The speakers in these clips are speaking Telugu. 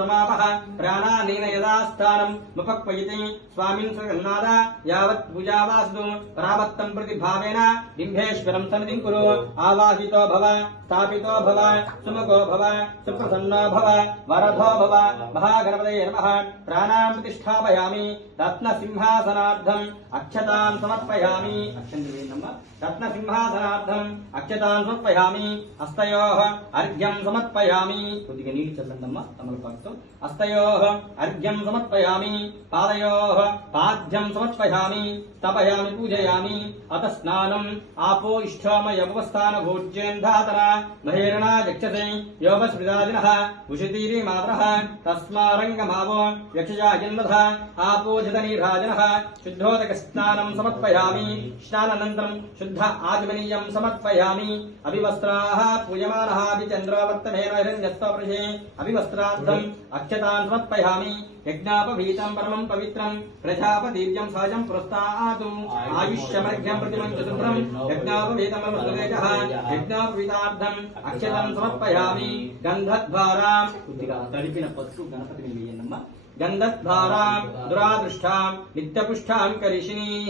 समापः प्राणानेन यदा स्थानम् मुपक्वयति स्वामिन् सगन्नाद यावत् पूजावास्तु परावत्तम् प्रति भावेन बिम्भेश्वरम् सन्निधिम् कुरु आवाहितो भव स्थापितो भव सुमुखो भव सुप्रसन्नो भव वरदो भव महागणपतये नमः प्राणान् प्रतिष्ठापयामि रत्नसिंहासनार्थम् अक्षतान् समर्पयामि रत्नसिंहासनार्थम् अक्षतान् समर्पयामि हस्तयोः अर्घ्यम् समर्पयामि కొద్దిగా నీళ్ళు చల్లండమ్మా తమలపాకుతో హస్తయోః అర్ఘ్యం సమర్పయామి పాదయోః పాద్యం సమర్పయామి స్థాపయామి పూజయామి అత స్నానం ఆపో ఇష్టామయవస్థాన భోజ్యేంధాతన మహేరణ యక్షసే యోగస్మిదాదినః ఉషతీరి మాతరః తస్మారంగమావో యక్షయా జన్మధ ఆపో జతనీరాజనః శుద్ధోదక స్నానం సమర్పయామి స్నానానంతరం శుద్ధ ఆచమనీయం సమర్పయామి అభివస్త్రాః పూయమానః విచంద్రవర్తమేన హిరణ్యస్తోప్రశే అభివస్త్రార్థం అక్షతాన్ సమర్పయామి యజ్ఞాపవీతం పరమం పవిత్రం ప్రజాపతిర్యం సహజం పురస్తాతు ఆయుష్యమర్ఘ్యం ప్రతిమం చతుర్థం యజ్ఞాపవీతం పరమసురేజః యజ్ఞాపవీతార్థం అక్షతం సమర్పయామి గంధద్వారాం కొద్దిగా తడిపిన పసుపు గణపతిని వేయండమ్మా गन्धद्वारां दुरादृष्टां नित्यपुष्टां करिशिनीः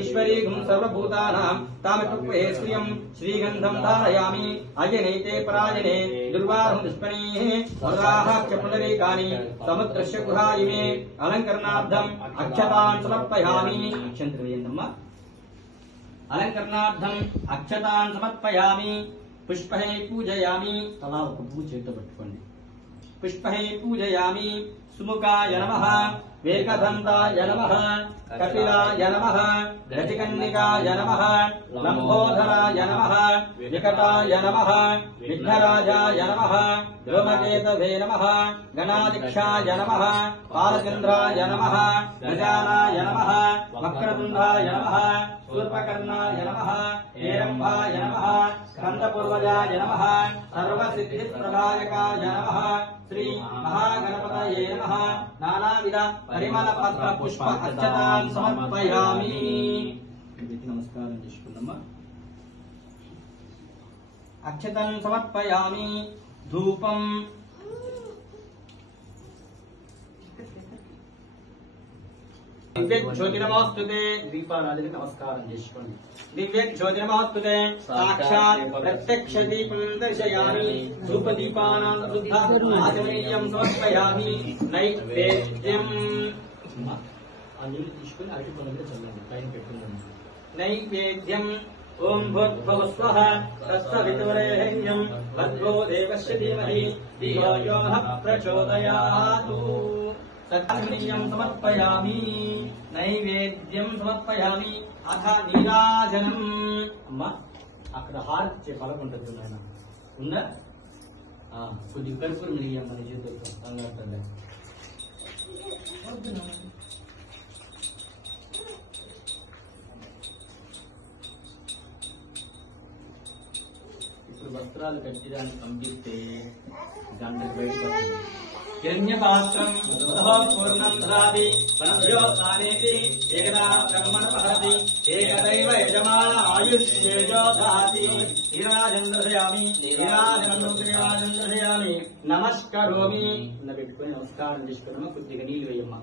ईश्वरीगुं सर्वभूतानां तामपुष्पे श्रियं श्रीगन्धं धारयामि अजनैते पराजने दुर्वाहं दुष्पणीः वराः क्षपुण्डरीकानि समुद्रस्य गुहायिमे अलङ्करणार्थम् अक्षतान् समर्पयामि चन्द्रवेन्दम्मा अलङ्करणार्थम् अक्षतान् समर्पयामि पुष्पैः पूजयामि तला ఒక పువ్వు చేతితో పట్టుకోండి पुष्पैः पूजयामि सुमुखाय नमः वेकदन्ताय नमः कपिलाय नमः गजकन्निकाय नमः लम्बोदराय नमः विकटाय नमः विघ्नराजाय नमः व्योमकेतवे नमः गणाध्यक्षाय नमः बालचन्द्राय नमः गजानाय नमः वक्रतुण्डाय नमः शूर्पकर्णाय नमः हेरम्बाय नमः स्कन्दपूर्वजाय नमः सर्वसिद्धिप्रदायकाय नमः श्री महागणपतये नमः नानाविध परिमलपत्र पुष्प अक्षतान् समर्पयामि नमस्कारं చేసుకుందామా अक्षतान् समर्पयामि धूपं दिव्यज्योतिर्नमोस्तुते दीपाराधने नमस्कारं చేసుకోండి दिव्यज्योतिर्नमोस्तुते साक्षात् प्रत्यक्ष दीपं दर्शयामि धूपदीपानां शुद्ध आचमनीयं समर्पयामि नैवेद्यं अंजलि తీసుకొని అరటి పండు మీద చల్లండి పైన పెట్టుకుందాం నైవేద్యం ఓం భూర్భువస్వః తత్సవితుర్వరేణ్యం భర్గో దేవస్య ధీమహి ధియో యో నః ప్రచోదయాతు तत्कर्मणीयं समर्पयामि नैवेद्यं समर्पयामि अथ नीराजनम् अम्मा అక్కడ హారతి ఇచ్చే ఫలం ఉంటుంది నాయన ఉందా కొద్ది కర్పూరం నీయం మన చేతులతో అంగట్టండి ఇప్పుడు వస్త్రాలు కట్టడానికి పంపిస్తే గంటకు బయటకు వస్తుంది हिरण्यपात्रं पूर्णं ददाति वनभ्योत्थानेति एकदा कर्मण पठति एकदैव यजमान आयुष्येजो ददाति नीराजनं दर्शयामि नीराजनं दर्शयामि नमस्करोमि नमस्कारं చేసుకున్నాము కొద్దిగా నీళ్ళు వేయమ్మా